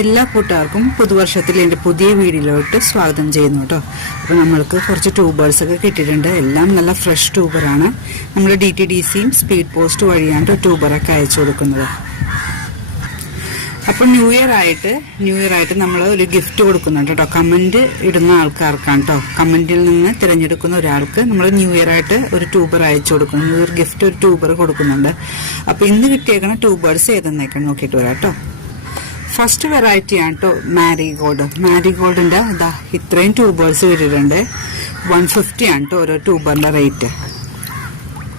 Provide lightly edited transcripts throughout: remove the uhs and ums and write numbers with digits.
എല്ലാ കൂട്ടുകാർക്കും പുതുവർഷത്തിൽ എൻ്റെ പുതിയ വീഡിയോയിലോട്ട് സ്വാഗതം ചെയ്യുന്നു കേട്ടോ. അപ്പോൾ നമ്മൾക്ക് കുറച്ച് ട്യൂബേഴ്സ് ഒക്കെ കിട്ടിയിട്ടുണ്ട്. എല്ലാം നല്ല ഫ്രഷ് ട്യൂബറാണ്. നമ്മൾ DTDCയും സ്പീഡ് പോസ്റ്റ് വഴിയാണ് ട്യൂബറൊക്കെ അയച്ചു കൊടുക്കുന്നത്. അപ്പോൾ ന്യൂ ഇയർ ആയിട്ട് നമ്മൾ ഒരു ഗിഫ്റ്റ് കൊടുക്കുന്നുണ്ട് കേട്ടോ. കമന്റ് ഇടുന്ന ആൾക്കാർക്കാണ് കേട്ടോ. കമന്റിൽ നിന്ന് തിരഞ്ഞെടുക്കുന്ന ഒരാൾക്ക് നമ്മൾ ന്യൂ ഇയർ ആയിട്ട് ഒരു ട്യൂബർ അയച്ചു കൊടുക്കുന്നു. ന്യൂ ഇയർ ഗിഫ്റ്റ് ഒരു ട്യൂബർ കൊടുക്കുന്നുണ്ട്. അപ്പോൾ ഇന്ന് കിട്ടിയേക്കണ ട്യൂബേഴ്സ് ഏതെന്നേക്കാണ് നോക്കിയിട്ട് വരാം കേട്ടോ. ഫസ്റ്റ് വെറൈറ്റി ആണ് കേട്ടോ മാരിഗോൾഡിന്റെ ഇത്രയും ട്യൂബേഴ്സ് വരുന്നുണ്ട്. 150 ആണ് കേട്ടോ ഓരോ ട്യൂബറിന്റെ റേറ്റ്.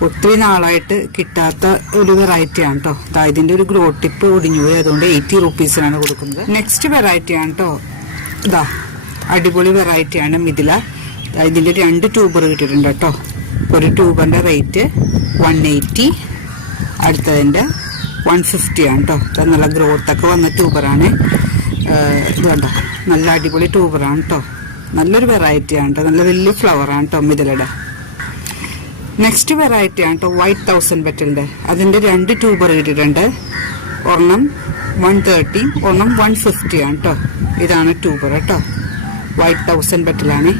ഒത്തിരി നാളായിട്ട് കിട്ടാത്ത ഒരു വെറൈറ്റി ആണ് കേട്ടോ. ഇതിന്റെ ഒരു ഗ്രോ ടിപ്പ് ഒടിഞ്ഞു പോയി, അതുകൊണ്ട് 80 റുപ്പീസിനാണ് കൊടുക്കുന്നത്. നെക്സ്റ്റ് വെറൈറ്റി ആണ് കേട്ടോ. അടിപൊളി വെറൈറ്റി ആണ് മിഥില. ഇതിന്റെ 2 ട്യൂബർ കിട്ടിയിട്ടുണ്ട് കേട്ടോ. ഒരു ട്യൂബറിന്റെ റേറ്റ് 180, അടുത്തതിന്റെ 150 ആണ് കേട്ടോ. നല്ല ഗ്രോത്ത് ഒക്കെ വന്ന ട്യൂബറാണ്. ഇത് കണ്ടോ, നല്ല അടിപൊളി ട്യൂബറാണ് കേട്ടോ. നല്ലൊരു വെറൈറ്റി ആണ് കേട്ടോ. നല്ല വലിയ ഫ്ലവറാണ് കേട്ടോ മിഥിലയുടെ. നെക്സ്റ്റ് വെറൈറ്റി ആണ് കേട്ടോ വൈറ്റ് 1000 പെറ്റലിന്റെ. അതിന്റെ 2 ട്യൂബർ കിട്ടിയിട്ടുണ്ട്. ഒരെണ്ണം 130, ഒരെണ്ണം 150 ആണ് കേട്ടോ. ഇതാണ് ട്യൂബർ കേട്ടോ. വൈറ്റ് 1000 പെറ്റലാണ്.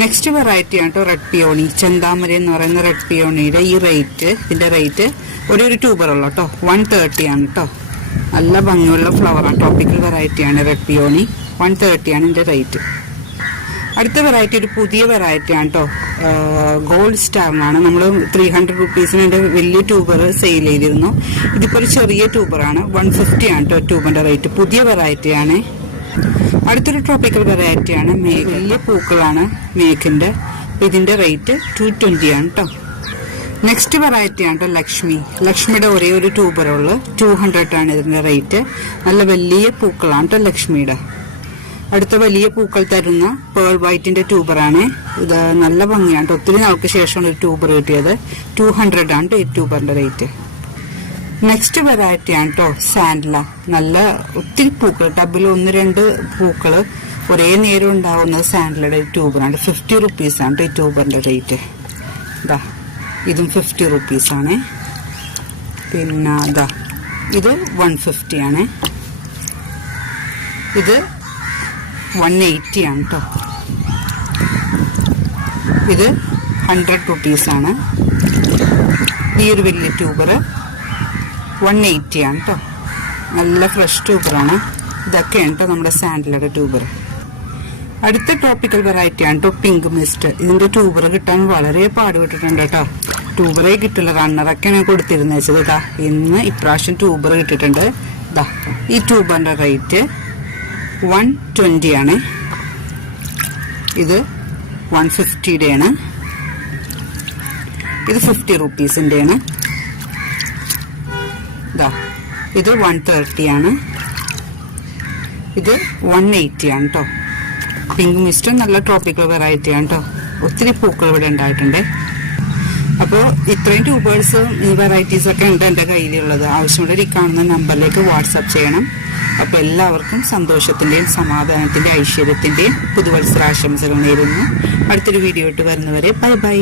നെക്സ്റ്റ് വെറൈറ്റി ആണ് കേട്ടോ റെഡ് പിയോണി. ചെന്താമര എന്ന് പറയുന്ന റെഡ് പിയോണിയുടെ ഇതിന്റെ റേറ്റ് ഒരു ട്യൂബർ ഉള്ളു കേട്ടോ. 130 ആണ് കേട്ടോ. നല്ല ഭംഗിയുള്ള ഫ്ലവറാണ്. ട്രോപ്പിക്കൽ വെറൈറ്റിയാണ് റെഡ് പിയോണി. 130 ആണ് ഇതിന്റെ റേറ്റ്. അടുത്ത വെറൈറ്റി ഒരു പുതിയ വെറൈറ്റി ആണ് കേട്ടോ. ഗോൾഡ് സ്റ്റാറിനാണ്. നമ്മൾ 300 റുപ്പീസിന് എൻ്റെ വലിയ ട്യൂബർ സെയിൽ ചെയ്തിരുന്നു. ഇതിപ്പോൾ ഒരു ചെറിയ ട്യൂബറാണ്. 150 ആണ് കേട്ടോ ട്യൂബറിന്റെ റേറ്റ്. പുതിയ വെറൈറ്റിയാണ്. അടുത്തൊരു ട്രോപ്പിക്കൽ വെറൈറ്റിയാണ് വലിയ പൂക്കളാണ് മേക്കിന്റെ. ഇതിന്റെ റേറ്റ് 220 ആണ് കേട്ടോ. നെക്സ്റ്റ് വെറൈറ്റി ആണ് കേട്ടോ ലക്ഷ്മിയുടെ ഒരേ ഒരു ട്യൂബറുള്ളു. 200 ആണ് ഇതിന്റെ റേറ്റ്. നല്ല വലിയ പൂക്കളാണ് കേട്ടോ ലക്ഷ്മിയുടെ. അടുത്ത വലിയ പൂക്കൾ തരുന്ന പേൾ വൈറ്റിന്റെ ട്യൂബറാണ്. ഇത് നല്ല ഭംഗിയാണ്. ഒത്തിരി നാൾക്ക് ശേഷമാണ് ഒരു ട്യൂബർ കിട്ടിയത്. 200 ആണ് ഈ ട്യൂബറിന്റെ റേറ്റ്. നെക്സ്റ്റ് വെറൈറ്റി ആണ് കേട്ടോ സാൻഡ്ല. നല്ല ഒത്തിരി പൂക്കൾ, ടബിൽ 1-2 പൂക്കള് ഒരേ നേരം ഉണ്ടാവുന്നത് സാൻഡ്ലയുടെ ട്യൂബറാണ്. 50 റുപ്പീസാണ് ഈ ട്യൂബറിന്റെ റേറ്റ്. ഇതും 50 റുപ്പീസാണ്. പിന്നെ ഇത് 150 ആണ്. ഇത് 180 ആണ് കേട്ടോ. ഇത് 100 റുപ്പീസാണ്. ഈ ഒരു വലിയ ട്യൂബർ 180 ആണ് കേട്ടോ. നല്ല ഫ്രഷ് ട്യൂബറാണ്. ഇതൊക്കെയാണ് കേട്ടോ നമ്മുടെ സാൻഡലയുടെ ട്യൂബർ. അടുത്ത ട്രോപ്പിക്കൽ വെറൈറ്റി ആണ് കേട്ടോ പിങ്ക് മിസ്റ്റ്. ഇതിന്റെ ട്യൂബർ കിട്ടാൻ വളരെ പാടുപെട്ടിട്ടുണ്ട് കേട്ടോ. ട്യൂബറേ കിട്ടില്ല. റണ്ണറൊക്കെയാണ് കൊടുത്തിരുന്നത് വെച്ചത്. ഇന്ന് ഇപ്രാവശ്യം ട്യൂബർ കിട്ടിയിട്ടുണ്ട്. ഈ ട്യൂബറിന്റെ റേറ്റ് 120 ആണ്. ഇത് 150 ആണ്. ഇത് 50 റുപ്പീസിന്റെ ആണ്. ഇത് 130 ആണ്. ഇത് 180 ആണ് കേട്ടോ. പിങ്ക് മിസ്റ്റ് നല്ല ട്രോപ്പിക്കൽ വെറൈറ്റി ആണ് കേട്ടോ. ഒത്തിരി പൂക്കൾ ഇവിടെ ഉണ്ടായിട്ടുണ്ട്. അപ്പോൾ ഇത്രയും ട്യൂബേഴ്സ് വെറൈറ്റീസ് ഒക്കെ ഉണ്ട് എൻ്റെ കയ്യിലുള്ളത്. ആവശ്യമുള്ള ഈ കാണുന്ന നമ്പറിലേക്ക് വാട്സാപ്പ് ചെയ്യണം. അപ്പോൾ എല്ലാവർക്കും സന്തോഷത്തിന്റെയും സമാധാനത്തിന്റെയും ഐശ്വര്യത്തിന്റെയും പുതുവത്സരാശംസകൾ നേരുന്നു. അടുത്തൊരു വീഡിയോ ഇട്ട് വരുന്നവരെ ബൈ ബൈ.